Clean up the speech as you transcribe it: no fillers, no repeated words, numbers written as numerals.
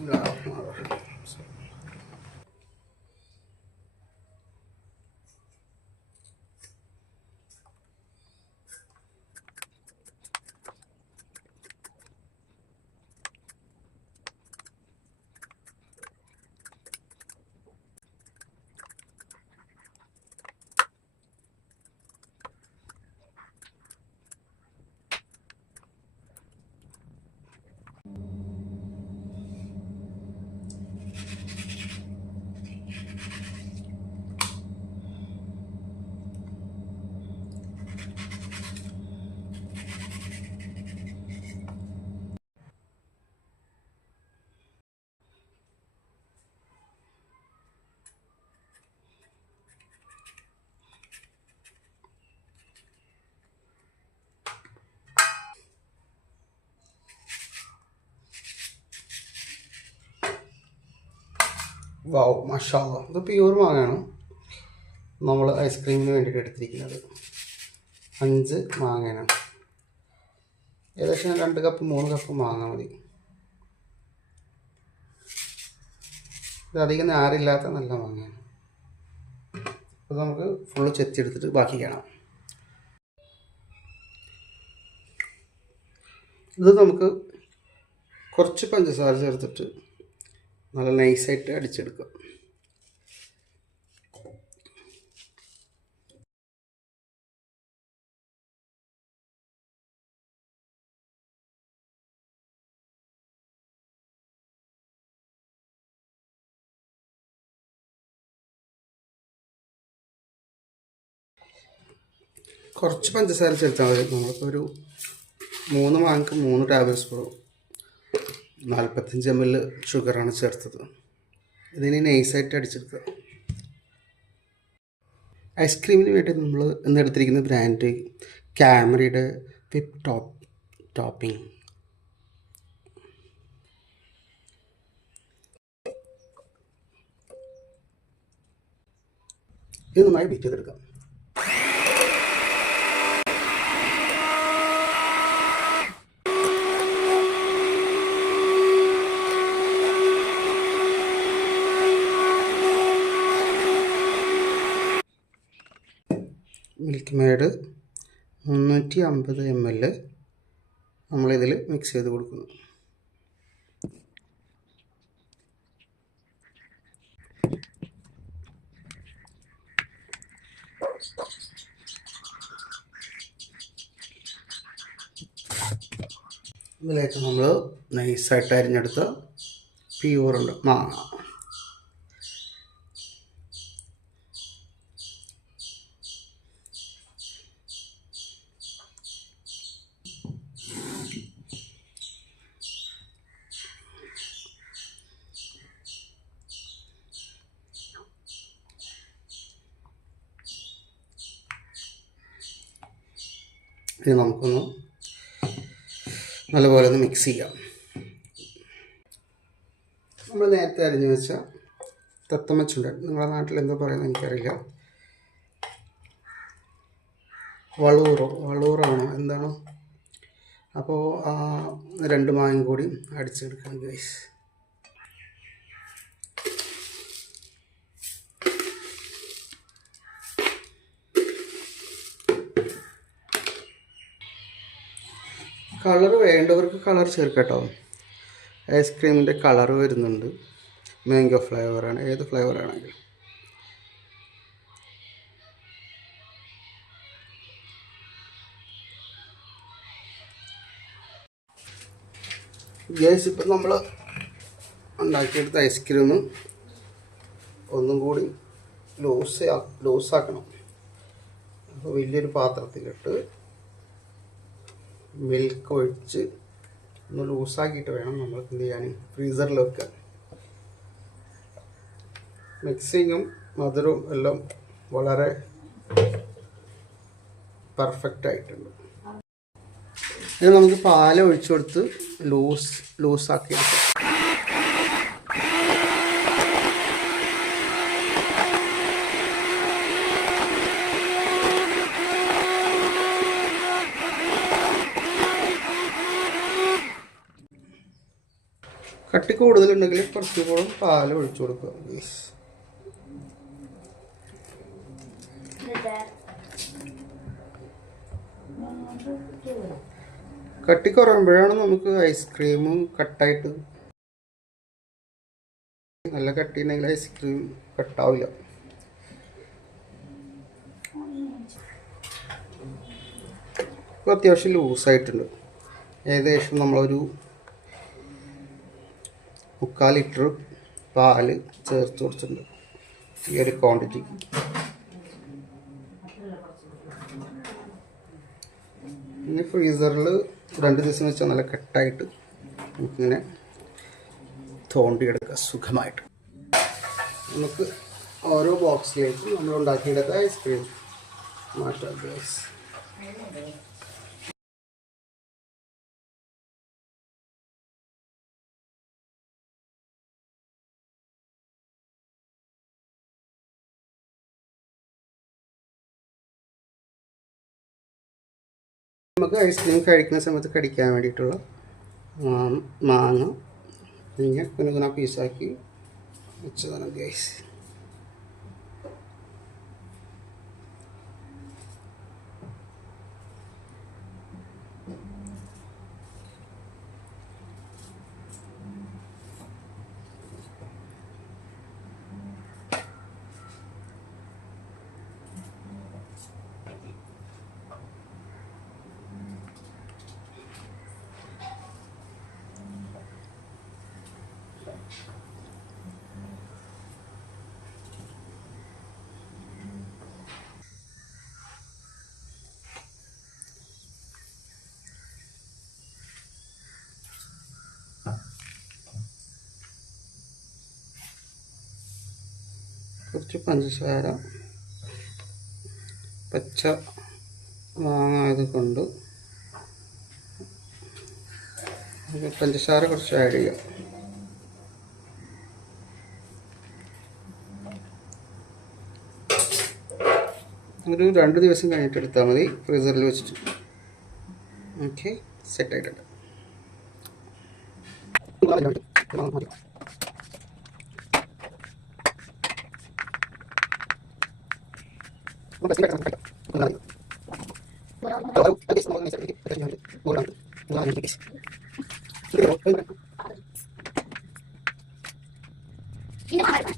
Bismillahirrahmanirrahim. വാവ് മാഷാഅല്ലാ, ഇത് pure മാങ്ങയാണ് നമ്മൾ ഐസ്ക്രീമിന് വേണ്ടിയിട്ട് എടുത്തിരിക്കുന്നത്. 5 മാങ്ങയാണ്. ഏകദേശം 2 കപ്പ് 3 കപ്പ് മാങ്ങ മതി. ഇത് അധികം നാരില്ലാത്ത നല്ല മാങ്ങയാണ്. അപ്പോൾ നമുക്ക് ഫുള്ള് ചെത്തിയെടുത്തിട്ട് ബാക്കി കാണാം. ഇത് നമുക്ക് കുറച്ച് പഞ്ചസാര ചേർത്തിട്ട് നല്ല നൈസായിട്ട് അടിച്ചെടുക്കാം. കുറച്ച് പഞ്ചസാര ചേർത്താൽ മതി. നമ്മളിപ്പോൾ ഒരു 3 മാങ്ങക്ക് 3 ടേബിൾ സ്പൂൺ 45 ml ഷുഗറാണ് ചേർത്തത്. ഇതിന് നൈസായിട്ട് അടിച്ചെടുക്കുക. ഐസ്ക്രീമിന് വേണ്ടി നമ്മൾ ഇന്നെടുത്തിരിക്കുന്ന ബ്രാൻഡ് കാമറിയുടെ വിപ്പ് ടോപ്പിംഗ്. ഇത് നന്നായി ബീറ്റ് ചെയ്തെടുക്കാം. മിൽക്ക് മെയ്ഡ് 350 ml നമ്മളിതിൽ മിക്സ് ചെയ്ത് കൊടുക്കുന്നു. ഇതിലേക്ക് നമ്മൾ നൈസായിട്ട് അരിഞ്ഞെടുത്ത പ്യൂറുണ്ട് മാങ്ങ. ഇനി നമുക്കൊന്ന് നല്ലപോലെ ഒന്ന് മിക്സ് ചെയ്യാം. നമ്മൾ നേരത്തെ അരിഞ്ഞു വെച്ച തത്തമ്മച്ചുണ്ടൻ, നിങ്ങളുടെ നാട്ടിൽ എന്താ പറയുന്നത് എനിക്കറിയില്ല, വളൂറാണോ എന്താണോ, അപ്പോൾ 2 മാങ്ങയും കൂടി അടിച്ചെടുക്കണം ഗൈസ്. കളർ വേണ്ടവർക്ക് കളർ ചേർക്കട്ടോ. ഐസ്ക്രീമിൻ്റെ കളർ വരുന്നുണ്ട്. മാംഗോ ഫ്ലേവറാണ്, ഏത് ഫ്ലേവറാണെങ്കിലും. ഗ്യാസ് ഇപ്പം നമ്മൾ ഉണ്ടാക്കിയെടുത്ത ഐസ്ക്രീം ഒന്നും കൂടി ലൂസാക്കണം. അപ്പോൾ വലിയൊരു പാത്രത്തിലിട്ട് മിൽക്ക് ഒഴിച്ച് ഒന്ന് ലൂസാക്കിയിട്ട് വേണം നമ്മൾ എന്ത് ചെയ്യാൻ, ഫ്രീസറിൽ വെക്കാൻ. മിക്സിങ്ങും മധുരവും എല്ലാം വളരെ പെർഫെക്റ്റ് ആയിട്ടുണ്ട്. ഇനി നമുക്ക് പാൽ ഒഴിച്ചു കൊടുത്ത് ലൂസാക്കി എടുക്കാം. കട്ടി കൂടുതലുണ്ടെങ്കിൽ കുറച്ചുകൂടെ പാൽ ഒഴിച്ചു കൊടുക്കുക. കട്ടി കുറയുമ്പോഴാണ് നമുക്ക് ഐസ്ക്രീം കട്ടായിട്ട്, നല്ല കട്ടി ഉണ്ടെങ്കിൽ ഐസ്ക്രീം കട്ടാവില്ല. ഇപ്പോൾ അത്യാവശ്യം ലൂസായിട്ടുണ്ട്. ഏകദേശം നമ്മളൊരു 3/4 ലിറ്റർ പാല് ചേർത്ത് കൊടുത്തിട്ടുണ്ട് ഈ ഒരു ക്വാണ്ടിറ്റി. ഇനി ഫ്രീസറിൽ 2 ദിവസം വെച്ചാൽ നല്ല കട്ടായിട്ട് നമുക്കിങ്ങനെ തോണ്ടിയെടുക്കുക സുഖമായിട്ട്. നമുക്ക് ഓരോ ബോക്സിലേക്കും നമ്മൾ ഉണ്ടാക്കിയെടുത്ത ഐസ്ക്രീം മാറ്റാം ഗൈസ്. നമുക്ക് ഐസ്ക്രീം കഴിക്കുന്ന സമയത്ത് കടിക്കാൻ വേണ്ടിയിട്ടുള്ള മാങ്ങ ഇങ്ങനെ കുനുകുന പീസാക്കി വെച്ചതാണ് ഗൈസ്. കുറച്ച് പഞ്ചസാര, പച്ച മാങ്ങായത് കൊണ്ട് പഞ്ചസാര കുറച്ച് ആഡ് ചെയ്യാം. ഒരു 2 ദിവസം കഴിഞ്ഞിട്ട് എടുത്താൽ മതി, ഫ്രീസറിൽ വെച്ചിട്ട്. ഓക്കെ, സെറ്റായിട്ടുണ്ട്. Ini